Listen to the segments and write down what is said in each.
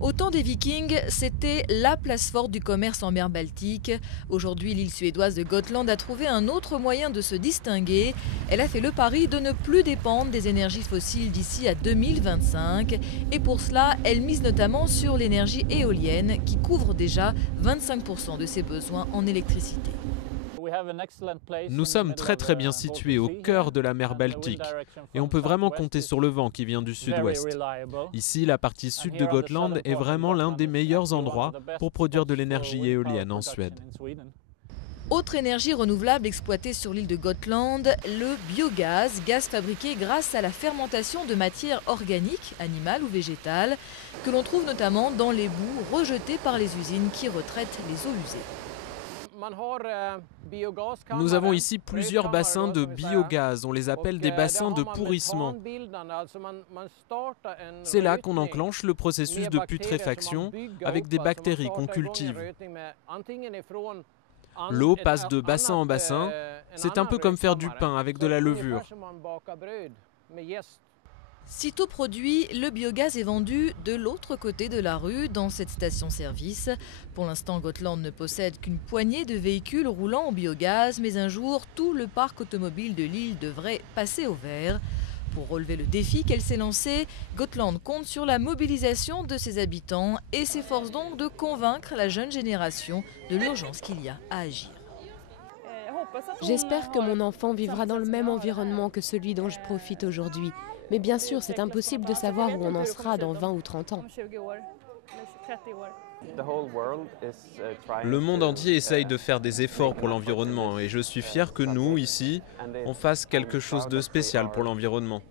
Au temps des Vikings, c'était la place forte du commerce en mer Baltique. Aujourd'hui, l'île suédoise de Gotland a trouvé un autre moyen de se distinguer. Elle a fait le pari de ne plus dépendre des énergies fossiles d'ici à 2025. Et pour cela, elle mise notamment sur l'énergie éolienne qui couvre déjà 25% de ses besoins en électricité. Nous sommes très bien situés au cœur de la mer Baltique et on peut vraiment compter sur le vent qui vient du sud-ouest. Ici, la partie sud de Gotland est vraiment l'un des meilleurs endroits pour produire de l'énergie éolienne en Suède. Autre énergie renouvelable exploitée sur l'île de Gotland, le biogaz, gaz fabriqué grâce à la fermentation de matières organiques, animales ou végétales, que l'on trouve notamment dans les boues rejetées par les usines qui retraitent les eaux usées. Nous avons ici plusieurs bassins de biogaz, on les appelle des bassins de pourrissement. C'est là qu'on enclenche le processus de putréfaction avec des bactéries qu'on cultive. L'eau passe de bassin en bassin, c'est un peu comme faire du pain avec de la levure. Sitôt produit, le biogaz est vendu de l'autre côté de la rue, dans cette station-service. Pour l'instant, Gotland ne possède qu'une poignée de véhicules roulant au biogaz, mais un jour, tout le parc automobile de l'île devrait passer au vert. Pour relever le défi qu'elle s'est lancé, Gotland compte sur la mobilisation de ses habitants et s'efforce donc de convaincre la jeune génération de l'urgence qu'il y a à agir. J'espère que mon enfant vivra dans le même environnement que celui dont je profite aujourd'hui. Mais bien sûr, c'est impossible de savoir où on en sera dans 20 ou 30 ans. Le monde entier essaye de faire des efforts pour l'environnement et je suis fier que nous, ici, on fasse quelque chose de spécial pour l'environnement.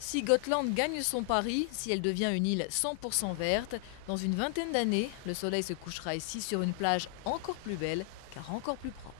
Si Gotland gagne son pari, si elle devient une île 100% verte, dans une vingtaine d'années, le soleil se couchera ici sur une plage encore plus belle car encore plus propre.